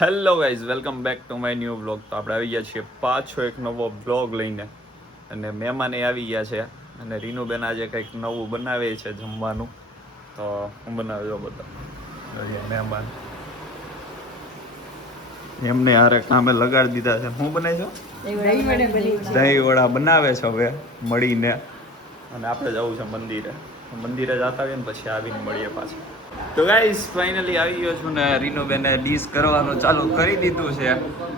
Hello guys, welcome back to my new blog. તો આપણે આવી ગયા છીએ પાછો એક નવો બ્લોગ લઈને, અને મહેમાને આવી ગયા છે. અને રીનુબેન આજે કંઈક નવું બનાવે છે જમવાનું. તો હું બનાવ્યો બધા મહેમાન એમને યાર કામે લગાડી દીધા છે. હું બનાવી છો દહીં વડા બનાવે છે હવે મળીને. અને આપણે જવું છે મંદિરે જતા આવીએ ને પછી આવીને મળીએ પાછા. તો ગાઈસ ફાઇનલી આવી ગયો છું ને રીનુબેને ડીશ કરવાનું ચાલુ કરી દીધું છે.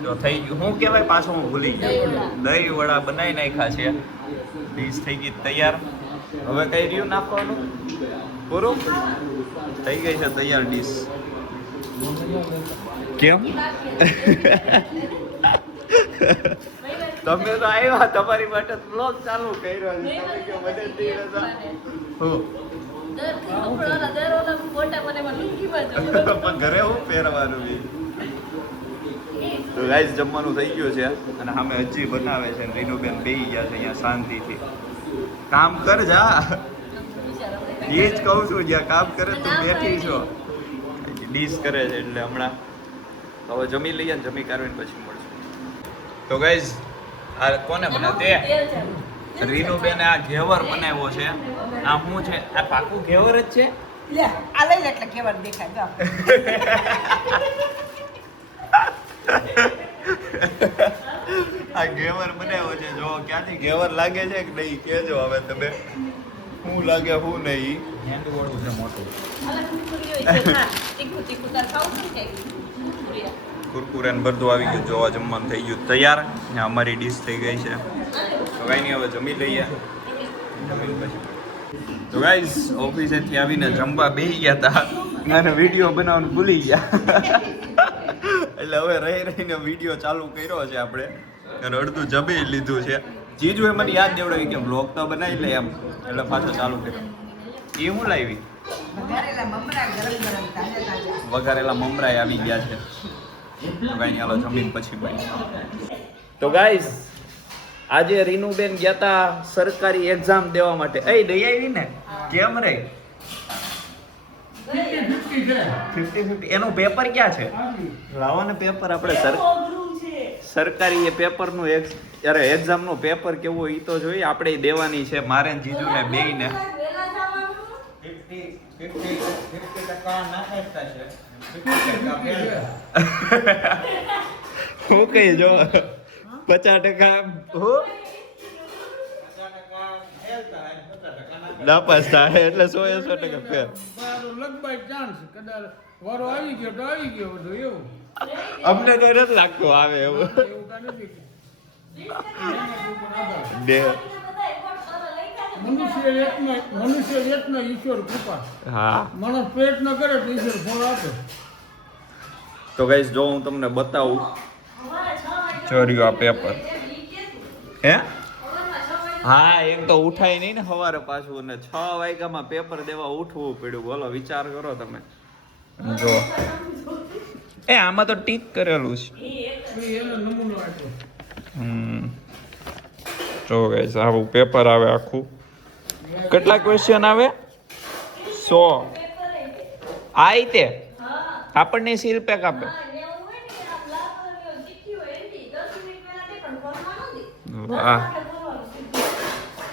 જો થઈ ગયું, હું કહેવાય પાછું હું ભૂલી ગયો. દહીં વડા બનાવી નાખ્યા છે, ડીશ થઈ ગઈ તૈયાર. હવે કઈ રહ્યું નાખવાનું પૂરું થઈ ગઈ છે તૈયાર ડીશ. કેમ તમે તો આવ્યા, તમારી માટે બ્લોગ ચાલુ કર્યો છે. તમે કે મને નહીં રજા પણ ઘરે હું પહેરવાનું બી. તો ગાઈસ જમવાનું થઈ ગયું છે અને સામે હજી બનાવે છે. રીનુબેન બેહી ગયા છે અહીંયા શાંતિથી. કામ કર જા, એ જ કહું છું, જ્યાં કામ કરે તું બેઠી છો. ડીશ કરે છે એટલે હમણાં હવે જમી લઈએ ને જમી કાઢીને પછી મળશું. તો ગાઈસ આ કોને બનાવે તે રીનુબેને આ ઘેવર બનાવ્યો છે. આ શું છે? આ પાકું ઘેવર જ છે. લે આ લઈ લે એટલે ઘેવર દેખાય. જો આ ઘેવર બનાવ્યો છે. જો ક્યાંથી ઘેવર લાગે છે કે નહીં કહેજો હવે તમે. શું લાગે શું નહીં. હેન્ડવોળું છે મોટું. કુરકુરે ને બધું આવી ગયું. જોવા જમવાનું થઈ ગયું તૈયાર. અમારી ડીશ થઈ ગઈ છે. તો કઈ નહીં, હવે જમી લઈએ. જમીન પછી તો ગાઈઝ ઓફિસેથી આવીને જમવા બેસી ગયા હતા અને વિડીયો બનાવવાનું ભૂલી ગયા. એટલે હવે રહીને વિડીયો ચાલુ કર્યો છે આપણે અને અડધું જમી લીધું છે. જીજુએ મને યાદ દેવડાવી કે વ્લોગ તો બનાવી લે એમ, એટલે પાછો ચાલુ કર્યો. એ હું લાવી વઘારેલા મમરાય આવી ગયા છે. કઈ હાલો જમીન પછી બની. તો ગાઈઝ આજે રીનુબેન ગયા હતા સરકારી એક્ઝામ દેવા માટે. એ દઈ આવી ને કેમ રે 50-50 એનું પેપર ક્યાં છે? લાવો ને પેપર. આપણે સરકારી એ પેપરનું એક્ઝામનું પેપર કેવું હોય એ તો જોઈએ. આપણે દેવાની છે મારે ને જીજુને બેયને. 50% હું કઈ જો 50% નાપાસ થાય એટલે 100% ફેર. લગભગ ચાન્સ કદાચ વારો આવી ગયો તો આવી ગયો બધું એવું. અમને તો નથી લાગતું આવે એવું. એવું કાંઈ નથી. દે મનુષ્ય યત્ન ઈશ્વર કૃપા. હા, માણસ પ્રયત્ન કરે તો ઈશ્વર ફળ આપે. તો ગાઈસ જો હું તમને બતાવું ચોર્યું આ પેપર. હે હા, એક તો ઉઠાય નહીં ને સવારે પાછું, અને 6 વાગ્યામાં પેપર દેવા ઉઠવું પડ્યું. બોલો વિચાર કરો તમે. જો આમાં તો ટીક કરેલું છે. એનો નમૂનો આપ્યો. જો ગાઈસ આવું પેપર આવે આખું. કેટલા ક્વેશ્ચન આવે? 100. આ રીતે આપણને સીલ પેક આપે. વાહ,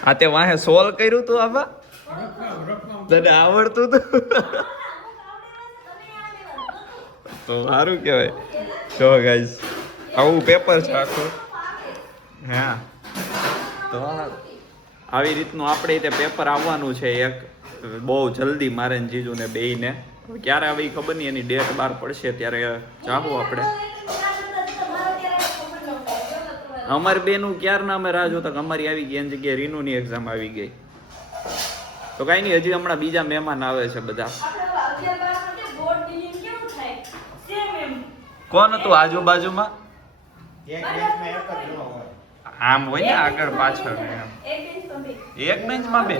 આ તે વાહે સોલ્વ કર્યું તું આવા? તને આવડતું તું? તો સારું કહેવાય. જો ગાઈસ આવું પેપર છે આખું. હા, તો આવી રીતનું આપણે તે પેપર આવવાનું છે એક બહુ જલ્દી. મારે ને જીજુને બેયને ક્યારે આવી ખબર નહીં, એની ડેટ બહાર પડશે ત્યારે જાવું આપણે. અમારી બેનું ક્યારના અમે રાહ જોતા કે અમારી આવી ગઈ, એની જગ્યાએ રીનુની એક્ઝામ આવી ગઈ. તો કાંઈ નહીં, હજી હમણાં બીજા મહેમાન આવે છે બધા. કોણ હતું આજુબાજુમાં? આમ હોય ને આગળ પાછળ. એક બેન્ચમાં બે.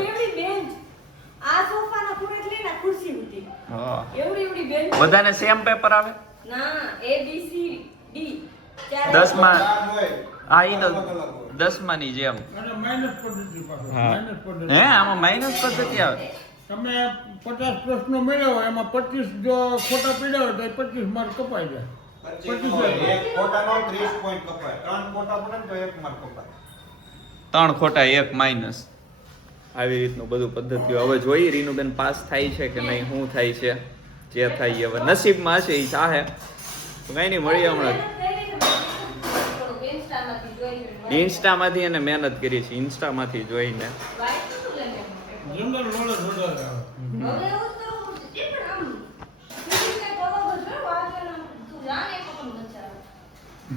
બધાને સેમ પેપર આવે? 10માં. હા, એ તો 10માની જેમ. હે આમાં માઇનસ પદ્ધતિ આવે? તમે 50 પ્રશ્નો મેળવ્યો એમાં 25 જો ખોટા પડ્યા હોય તો 25 માર્ક કપાઈ જાય. એક ખોટાનો 30 પોઈન્ટ કપાય. 3 ખોટા પડે ને તો 1 માર્ક કપાય. 3 ખોટા 1 માઇનસ. આવી રીતનું બધું પદ્ધતિઓ. હવે જોઈએ રીનુબેન પાસ થાય છે કે નહીં, શું થાય છે, જે થાય હવે નસીબમાં હશે એ ચાહે. કઈ નહીં, મળીએ હમણાં. ઇન્સ્ટામાંથી એને મહેનત કરી છે, ઇન્સ્ટામાંથી જોઈને. જનરલ નોલેજ વધારે આવે.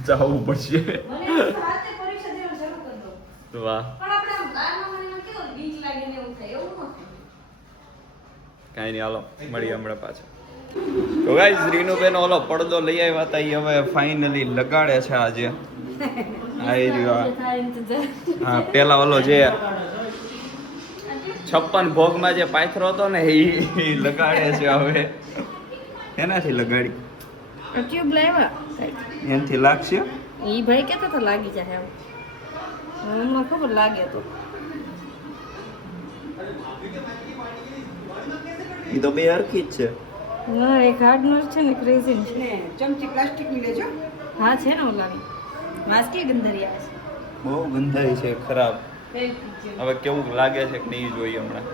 જવું પડશે. વાહ, કઈ નહીં, હાલો મળીએ હમણાં પાછા. તો ગાઈઝ રીનુબેન ઓલો પડદો લઈ આવ્યા હતા, એ હવે ફાઇનલી લગાડે છે આજે. આવી રહ્યો. હા, પેલા ઓલો જે 56 ભોગમાં જે પાથરો હતો ને એ લગાડે છે હવે. એનાથી લગાડી ટ્યુબ લાવ્યા એનાથી લાગશે. ઈ ભાઈ કેતા તો લાગી જાય એમ. મને ખબર લાગે તો એ તો બે હરખી જ છે. ના, એક હાર્ડનર છે ને ક્રેઝિન છે ને. ચમચી પ્લાસ્ટિક ની લેજો. હા છે ને ઓલાની માસ્કી ગંધારી આવે છે. બહુ ગંધાઈ છે, ખરાબ. હવે કેવું લાગે છે કે નહીં જોઈએ હમણાં.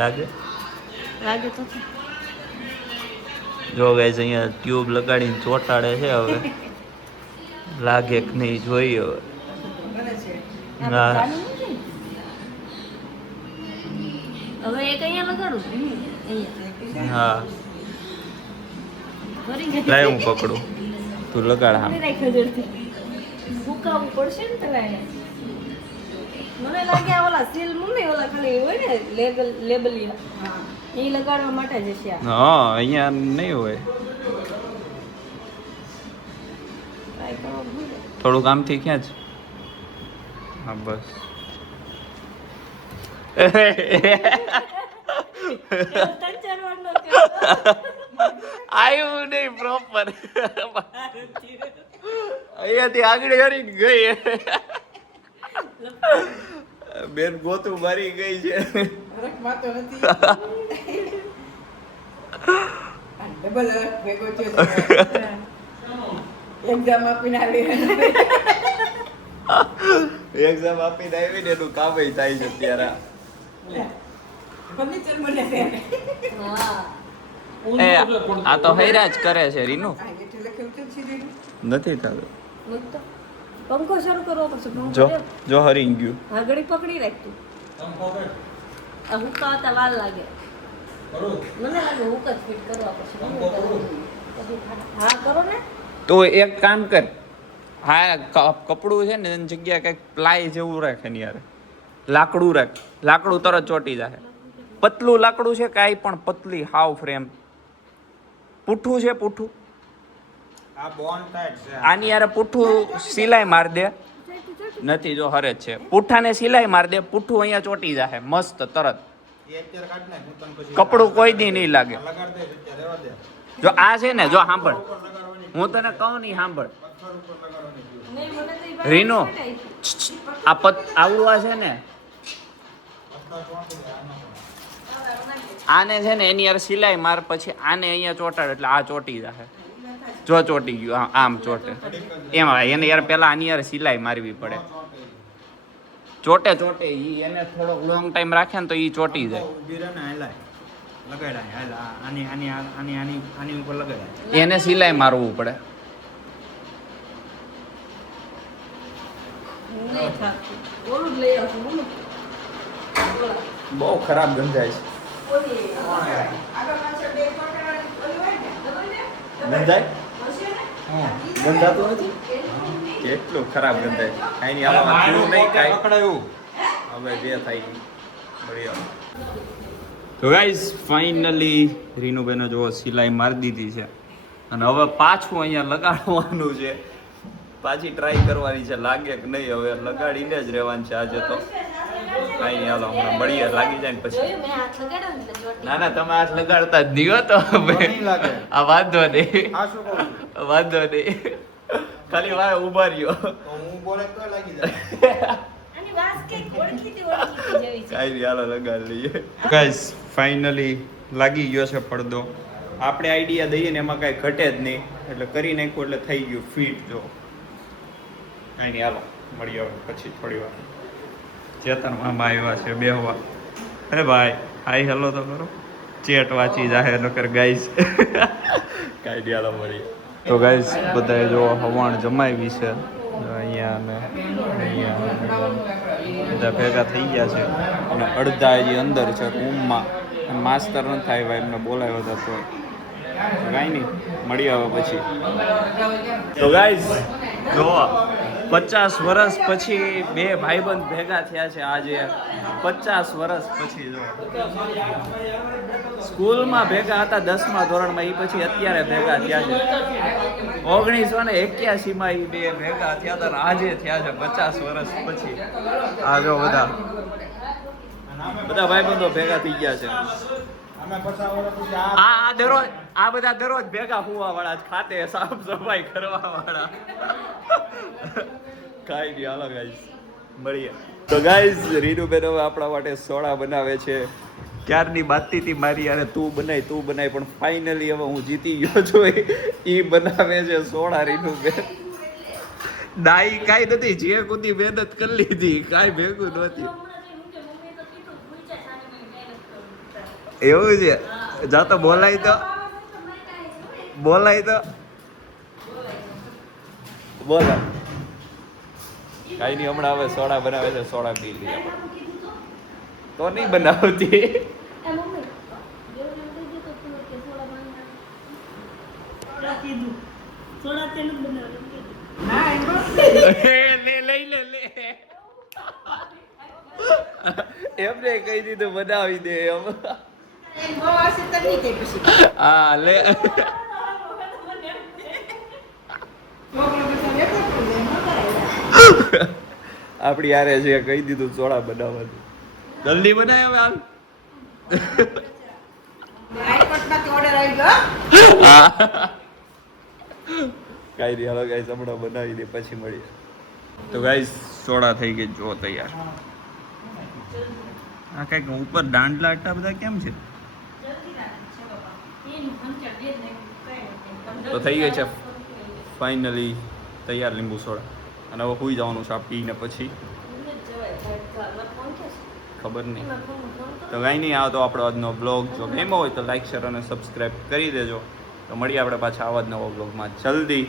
લાગે લાગે તો જો ગાઈસ અહીંયા ટ્યુબ લગાડીને ચોટાડે છે. હવે લાગે કે નહીં જોઈએ હવે. હા, હવે એક અહીંયા લગાડું અહીંયા. હા, લાય હું પકડું, તું લગાડ. હા, ભૂકાવું પડશે ને તમારે. મને લાગે આ ઓલા સીલ મમ્મી ઓલા ખાલી હોય ને લેબલિયા એ લગાડવા માટે જ છે. હા, અહીંયા નહીં હોય. થોડુંક આમથી ખેંચ. હા, બસ. આવ્યું નહીં પ્રોપર. અહીંયાથી આગળ હરી ગઈ. બેન ગોતું મારી ગઈ છે. ડબલ ભેગો છે. એક્ઝામ આપીને આવી એક્ઝામ આપીને આવીને એનું કામ થાય છે ત્યારે. ફર્નિચર બને છે. એ આ તો હૈરા જ કરે છે રીનુ. નથી થતું. પંખો શરૂ કરવો પડશે. જો જો હરી ગયું. આગળી પકડી રાખતું. આ હુક્કા હતા વાર લાગે. મને લાગે હુક જ ફિટ કરવા પડશે. હા કરો ને. તો એક કામ કર. હા, કપડું છે ને એની જગ્યાએ કંઈક પ્લાય જેવું રાખે ને યાર. લાકડું રાખ. લાકડું તરત ચોટી જાય. પતલું લાકડું છે કાંઈ પણ પતલી હાવ ફ્રેમ. પૂઠું છે, પૂઠું. આ બોન્ડ ટાઈટ છે. આની યાર પૂઠું સિલાઈ માર દે. નથી, જો હરે જ છે. પૂઠાને સિલાઈ માર દે. પૂઠું અહીંયા ચોટી જાય મસ્ત તરત. એ અત્યારે કાઢ નાખ, હું તને પછી કપડું કોઈ દી નહીં લાગે. લગાડ દે, અત્યારે રહેવા દે. જો આ છે ને, જો સાંભળ, હું તને કહું નહીં, સાંભળ પથ્થર ઉપર લગાડવાની છે. નહીં મને તો ઈ રીનો, આ આવડું આ છે ને, આને છે ને એની યાર સિલાઈ માર, પછી આને અહીંયા ચોટાડ એટલે આ ચોટી જાય. જો ચોટી ગયું, આમ ચોટે એમાં એને યાર પેલા આની યાર સિલાઈ મારવી પડે. ચોટે ઈ એને થોડોક લોંગ ટાઈમ રાખે ને તો ઈ ચોટી જાય. ઊભી રહે ને, હાલાય. લગાડાય, હાલા. આની ઉપર લગાડાય. એને સિલાઈ મારવું પડે. નહીં થાતું. ઓલું જ લઈ આવશું બોલો. બહુ ખરાબ ગંધાય છે. ઓલી આગળ પાછળ બે કોટરાની ઓલી હોય ને ખબર છે? ગંધાય? હશે ને? ગંધાતું નથી? કેટલું ખરાબ ગંધાય. કાંઈ નહીં, આમાં પીવું નહીં કાંઈ. પકડાયું. હવે જે થાય બઢિયા. તો ગાઈઝ ફાઇનલી રીનુબેને જો સિલાઈ મારી દીધી છે અને હવે પાછું અહીંયા લગાડવાનું છે. પાછી ટ્રાય કરવાની છે, લાગે કે નહીં. હવે લગાડીને જ રહેવાનું છે આજે તો. કાંઈ નહીં, હાલો હમણાં મળીએ, લાગી જાય ને પછી. જોયું મેં હાથ લગાડ્યો ને એટલે ચોટી. ના ના, તમે હાથ લગાડતા જ નહીં હો તો. નહીં લાગે. આ વાંધો નહીં, આ શું કહું છું? વાંધો નહીં. ખાલી વાય ઉભા રહ્યો. તો હું બોલે તો લાગી જાય. આની વાસ કંઈક ઓળખીતી જેવી છે. કાંઈ નહીં, હાલો લગાડી લઈએ. ગાઈઝ ફાઇનલી લાગી ગયો છે પડદો. આપણે આઈડિયા દઈએ ને એમાં કાંઈ ઘટે જ નહીં, એટલે કરી નાખ્યું એટલે થઈ ગયું ફિટ. જો કાંઈ નહીં, હાલો મળી આવે પછી થોડી વાર. ચેતન મામા આવ્યા છે બેહવા. હે ભાઈ હાય હેલો તો કરો, ચેટ વાંચી જાહે નકર ગાઈસ. કાંઈ નહીં, હાલો મળી. તો ગાઈસ બધાએ જો હવાણ જમાવી છે અહીંયા ને અહીંયા બધા ભેગા થઈ ગયા છે અને અડધા હજી અંદર છે રૂમમાં. માસ્તર ન થાય ભાઈ, એમને બોલાવ્યો હતો તો કાંઈ નહીં, મળી આવે પછી. તો ગાઈસ જો 50 વર્ષ પછી બે ભાઈબંધ ભેગા થયા છે આજે. 50 વર્ષ પછી જો સ્કૂલમાં ભેગા હતા 10મા ધોરણમાં, એ પછી અત્યારે ભેગા થયા છે. 1981 માં એ બે ભેગા થયા હતા, આજે થયા છે 50 વર્ષ પછી. આ જો બધા ભાઈબંધો ભેગા થઈ ગયા છે. આ બધા દરરોજ ભેગા હોવા વાળા, ખાતે સાફ સફાઈ કરવા વાળા. કાંઈ નહીં, હાલો ગાઈસ મળીએ. તો ગાઈસ રીનુબેન હવે આપણા માટે સોડા બનાવે છે. ક્યારની બાતતી હતી મારી યાર, તું બનાય પણ ફાઇનલી હવે હું જીતી ગયો છું. એ બનાવે છે સોડા રીનુબેન. ડાઈ કાંઈ નથી, જે કુદી મહેનત કરી લીધી, કાંઈ ભેગું નહોતી. એવું છે? જા તો બોલાય તો બોલાય. કાંઈ નહીં, હમણાં હવે સોડા બનાવે છે, સોડા પી લઈએ આપણે. તો નહીં બનાવતી. લે એમને કહી દીધું બનાવી દે એમ. હા લે. આપડી યારે છે કહી દીધું સોડા બનાવવાનું. જલ્દી બનાય હવે હાલ. કાંઈ નહીં, હાલો ગાઈસ હમણાં બનાવી દે પછી મળીએ. તો ગાઈસ સોડા થઈ ગઈ જો તૈયાર. આ કઈક ઉપર દાંડલા આટલા બધા કેમ છે? તો થઈ ગઈ છે ફાઇનલી તૈયાર લીંબુ સોડા. અને હવે સુઈ જવાનું છે આ પીને પછી. ખબર નહીં. તો કાંઈ નહીં, આવો તો આપણો આજનો બ્લોગ જો ગમ્યો હોય તો લાઈક શેર અને સબસ્ક્રાઈબ કરી દેજો. તો મળીએ આપણે પાછા આવા જ નવો બ્લોગમાં જલ્દી.